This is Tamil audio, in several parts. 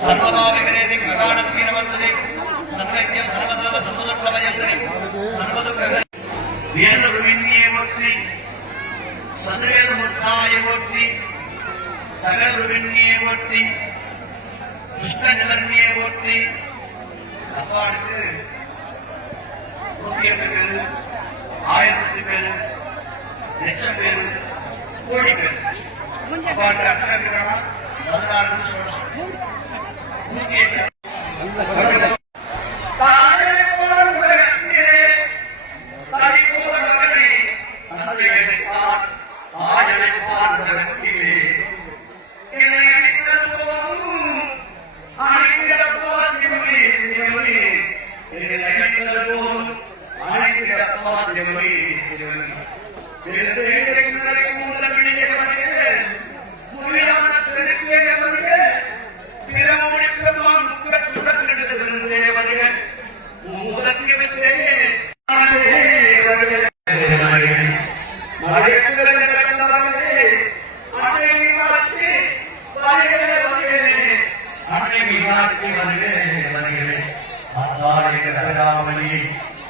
सर्वभावविरेति प्रगाणत्वे नमस्ते सर्वज्ञं सर्वदेव सर्वदुःखमयत्री सर्वदुःखहरि वेदरुविण्ये मूर्ति सद्वेदमुत्थाय मूर्ति सकलरुविण्ये मूर्ति कृष्णनिवर्ण्ये मूर्ति அப்பாடுக்கு 108 பேரு 1000 பேரு லட்சம் பேரு கோடி பேரு அப்பாடுக்கு அர்ச்சனை இருக்கிறாங்க 16 சோழம் 108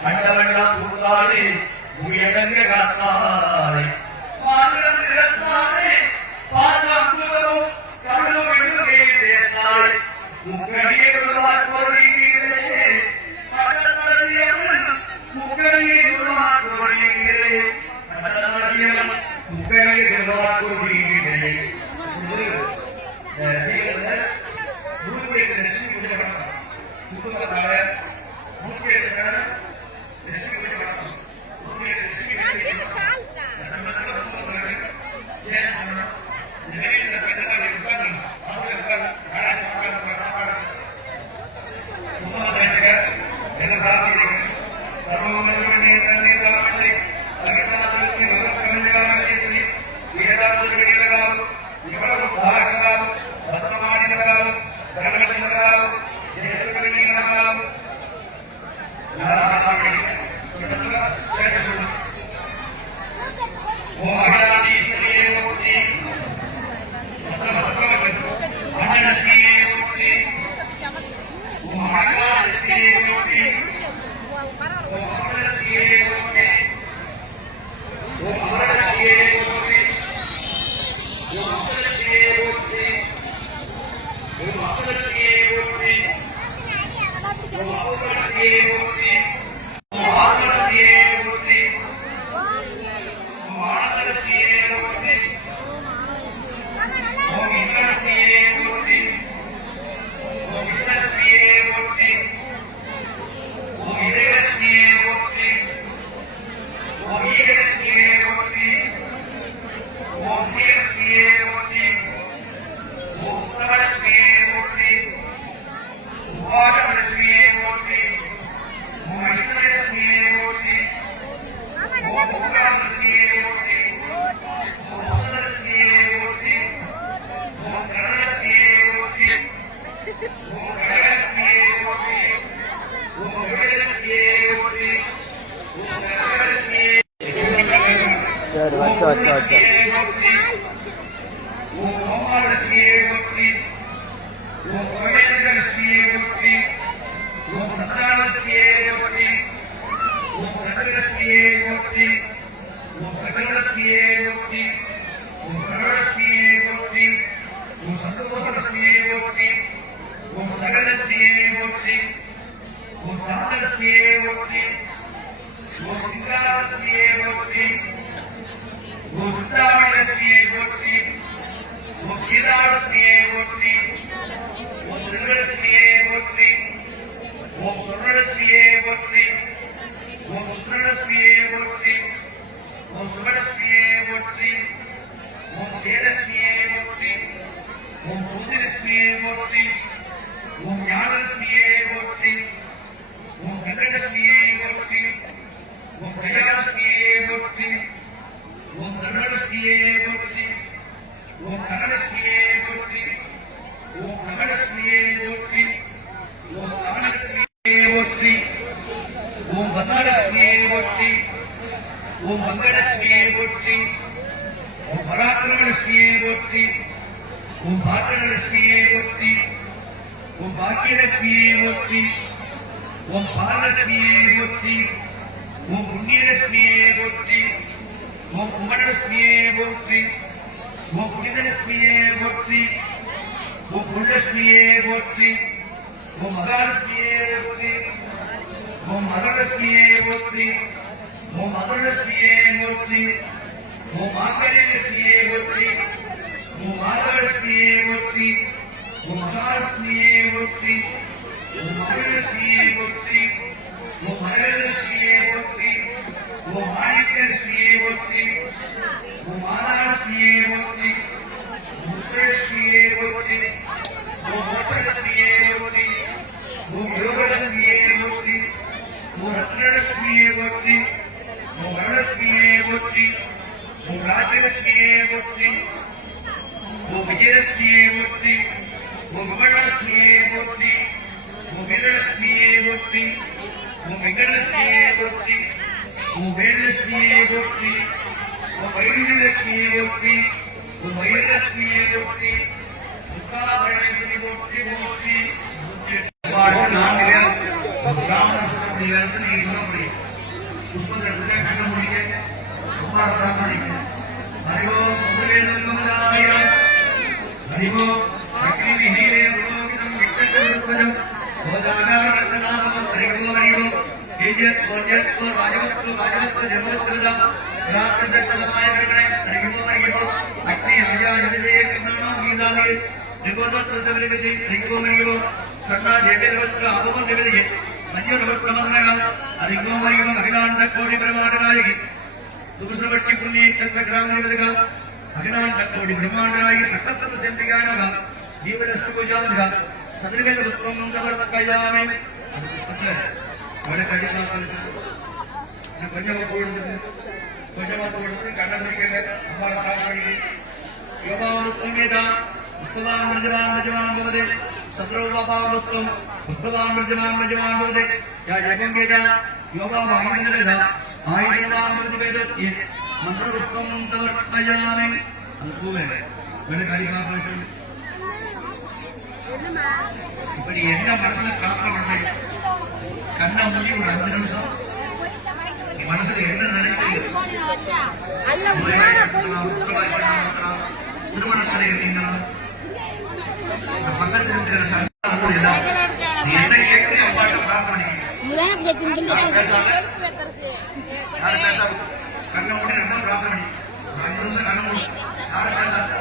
கண்டவெல்லாம் கூத்தாடி உயரங்க காத்தாளை பாதம் திறத்தாளை பாதாம்புதமும் கண்ணு விழுகை சேர்த்தாளை முக்கடியை உருவாக் கோரிக்கிறே கடற்கரையம்மன் முக்கடியை உருவாக் கோரிக்கிறே கடற்கரையம்மன் முக்கடியை உருவாக் கோரிக்கிறே ஓம் மங்களலட்சுமியை போற்றி, ஓம் பராக்கிரமலட்சுமியை போற்றி, ஓம் பாக்கிரலட்சுமியை போற்றி, ஓம் பாக்கியலட்சுமியே போற்றி, ஓம் பாலலட்சுமியே போற்றி, ஓம் புண்ணியலட்சுமியே போற்றி, ஓம் குமரலட்சுமியே போற்றி, ஓம் புனிதலட்சுமியே போற்றி, ஓம் பொருளட்சுமியே போற்றி, ஓம் மகாலட்சுமியே போற்றி, ஓம் மகலட்சுமியே போற்றி, ஓம் மகலட்சுமியே போற்றி, ஓம் மாங்கல்யலட்சுமியே போற்றி, ஓம் மாதவலட்சுமியே போற்றி, ஓம் மகாலட்சுமியே போற்றி, ஓம் மகலட்சுமியே போற்றி, ஓம் மகலட்சுமியே போற்றி, ஓம் மாணிக்கலட்சுமியே போற்றி, ஓம் மாதாலட்சுமியே போற்றி, ஓம் முத்தலட்சுமியே போற்றி, ஓம் மோட்சலட்சுமியே போற்றி, ஓம் யோகலட்சுமியே போற்றி, ஓம் ரத்னலட்சுமியே போற்றி, ஓம் வரலட்சுமியே போற்றி, ஓம் ராஜலட்சுமியே போற்றி, ஓம் விஜயலட்சுமியே போற்றி, ஓம் மகளலட்சுமியே போற்றி, ஓம் வீரலட்சுமியே போற்றி, ஓம் வெங்கடலட்சுமியே போற்றி, ஓம் வேலலட்சுமியே போற்றி, ஓம் வைரலட்சுமியே போற்றி, ஓம் வைரலட்சுமியே போற்றி, முக்காபரணேஸ்வரி போற்றி போற்றி. புஷ்பத்திற்கு கண்ண முடிக்க ரொம்ப பிரார்த்தனைக்கு ஹரிவோ சுதவேதம்மாய ஹரிவோ அக்னி நீலே புரோகிதம் விக்தம் போதாகாரத்ததானம் ஹரிவோ ஹரிவோ ஏஜத் போஜத் போ ராஜவத்வ ராஜவத்வ ஜமவத்வத ராக்கதத்தமாய ஹரிவோ ஹரிவோ அக்னி ஆயாஜதே கண்ணா கீதாலே நிகோதத்வதவிரகதி ஹரிவோ ஹரிவோ சன்னா தேவேர்வத்வ அபவ தேவதே संयोगप्रमदनगं हरिगोमरिगं अखिलांड कोटि ब्रह्मांड नायकि दुष्टवट्टि पुण्य चक्रग्रामनिवदगं अखिलांड कोटि ब्रह्मांड नायकि तत्तत्व सेम्पिगानगं दीवदस्तु पूजांगं सदृगल पुष्पं समर्पयामि அது புஷ்பத்தை வடக்கடிமா கொடுத்து நான் கொஞ்சமா போடுறது கண்ணை முடிக்கங்க அம்மாவை காப்பாடி யோகாவுத்மேதா புஷ்பவான் பவதே சத்ரோபாபாவஸ்தம் புஷ்பவான் பவதே யா ஜபம் வேத யோகாவாயினதா ஆயிரவாமிருதி வேதத்யே மந்திர புஷ்பம் சமர்ப்பயாமி அந்த பூவே வடக்கடி பாப்பா சொல்லு இப்படி என்ன மனசுல காரணம் பண்றீங்க கண்ணை மூடி ஒரு 5 நிமிஷம் மனசுல என்ன நினைக்கிறீங்க திருமண தடை இருக்கீங்களா பக்கத்தில் இருக்கிற சட்டம் என்ன கேட்கறீங்க அம்மாட்ட பிரார்த்தனை யாரும் பேசாம கண்ணை மூடி ரெண்டும் பிரார்த்தனை 5 நிமிஷம் கண்ணை மூடி யாரும் பேசாம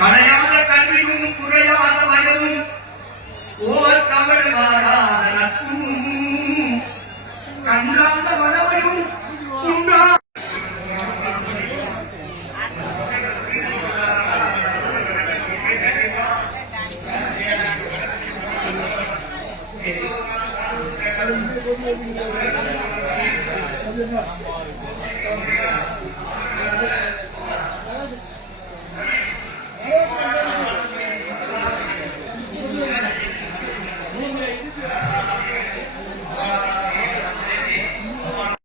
கடையாத கல்வியும் குறையாத வயதும் ஓர் தமிழ் வாராதனக்கும் கண்டாத வளமையும் உண்டா Thank you.